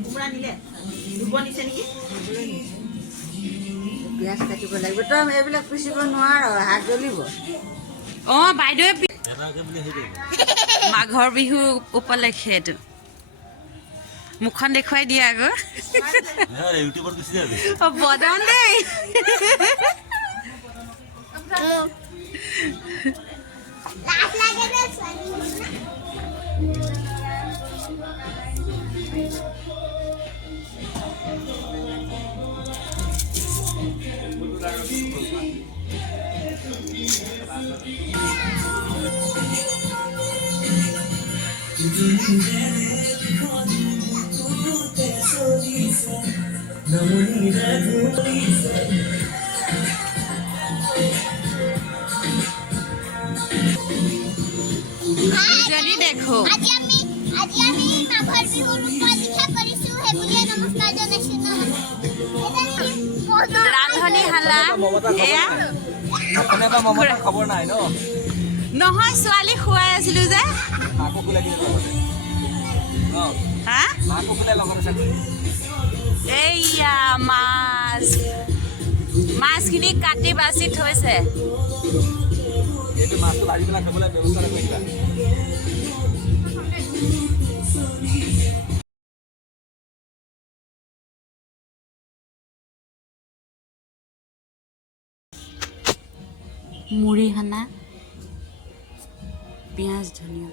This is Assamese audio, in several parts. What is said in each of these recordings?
কুকুৰা নিলে দুব নিছে নেকি পিঁয়াজ কাটিব লাগিব তই এইবিলাক পিচিব নোৱাৰ হাত জ্বলিব বাইদেৱে মাঘৰ বিহু উপলক্ষে এইটো মুখখন দেখুৱাই দিয়া আকৌ বদাম দেই যদি দেখো ৰান্ধনীশালা এয়া খবৰ নাই ন নহয় ছোৱালী খুৱাই আছিলো যে হা এইয়া মাছখিনি কাটি বাছি থৈছে মুড়ি হানা পিঁয়াজ ধনিয়া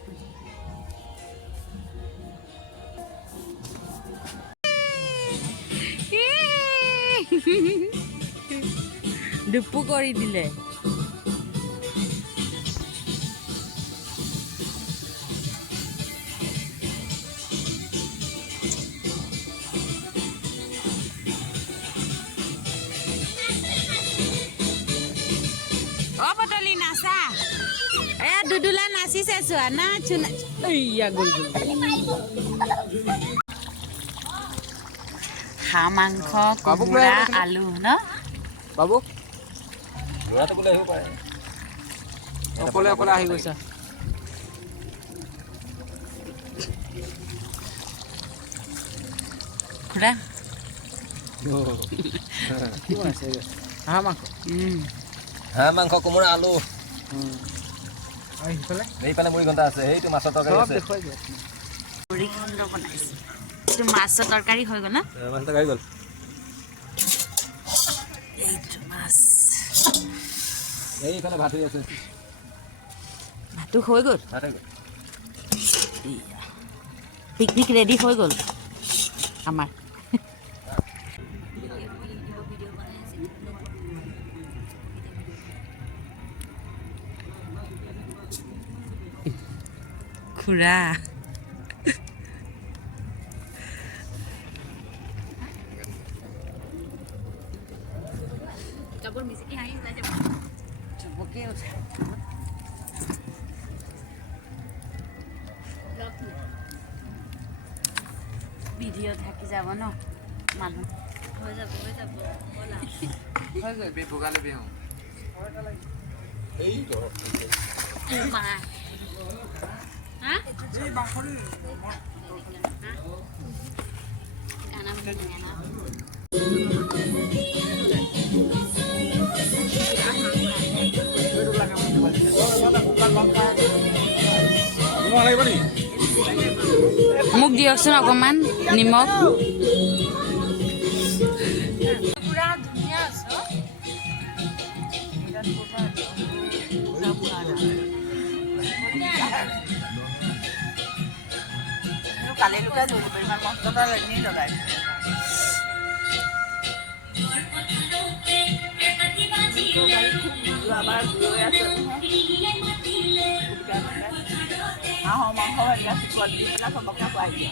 ডুপু কৰি দিলে পটলি নাচা এয়া দুদুলা নাচিছে চোৱা নাচো এইয়া গ'ল হাঁহ মাংস কোমোৰা আলু ন বাবু ল'ৰাটো বোলে আহিব পাৰে অকলে অকলে আহি গৈছা খুৰা হাঁহ মাংস কোমোৰা আলু এইফালে মুড়ি ঘণ্টা আছে সেইটো মাছৰ তৰকাৰী আছে মুড়ি ঘণ্ট বনাইছে এইটো মাছৰ তৰকাৰী হৈ গ'ল না মাছ তৰকাৰী গ'ল এইটো মাছ এইফালে ভাত হৈ আছে ভাতো হৈ গ'ল ভাত হৈ গ'ল পিকনিক ৰেডি হৈ গ'ল আমাৰ খুৰা ভিডিঅ' থাকি যাব ন মানুহ হৈ যাব ভোগালী বিহু মোক দিয়কচোন অকণমান নিমখ কালি লুকাই ধৰিব ইমান মস্তটা লেগনি লগাই যোৱাবাৰ গৈ আছে হাঁহৰ মাংস এইবিলাক পোৱালি বিলাক চবকে খুৱাই দিয়ে